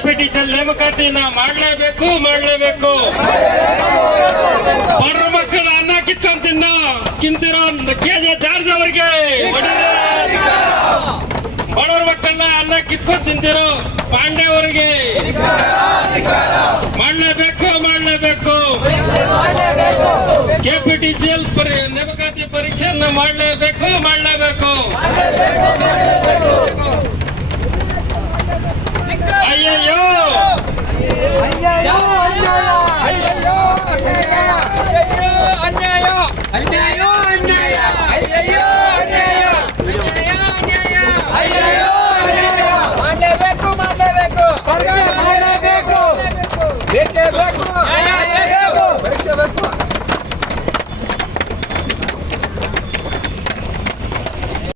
KPTCL ನೇಮಕಾತಿನ ಮಾಡಲೇಬೇಕು ಮಾಡಲೇಬೇಕು. ಬಡ ಮಕ್ಕಳ ಅನ್ನ ಕಿತ್ಕೊಂಡ್ ತಿನ್ನ. ಕಿಂತಿರೋ ಕೆ ಜೆ ಜಾರ್ಜ್ ಅವರಿಗೆ. ಬಡವ್ರ ಮಕ್ಕಳನ್ನ ಅನ್ನ ಕಿತ್ಕೊಂಡ್ ತಿಂತಿರೋ ಪಾಂಡೆ ಅವರಿಗೆ. ಮಾಡಲೇಬೇಕು ಮಾಡಲೇಬೇಕು. ಕೆಪಿಟಿಸಿಎಲ್ ನೇಮಕಾತಿ ಪರೀಕ್ಷೆ ಮಾಡಲೇಬೇಕು ಮಾಡಲೇಬೇಕು. 화이팅!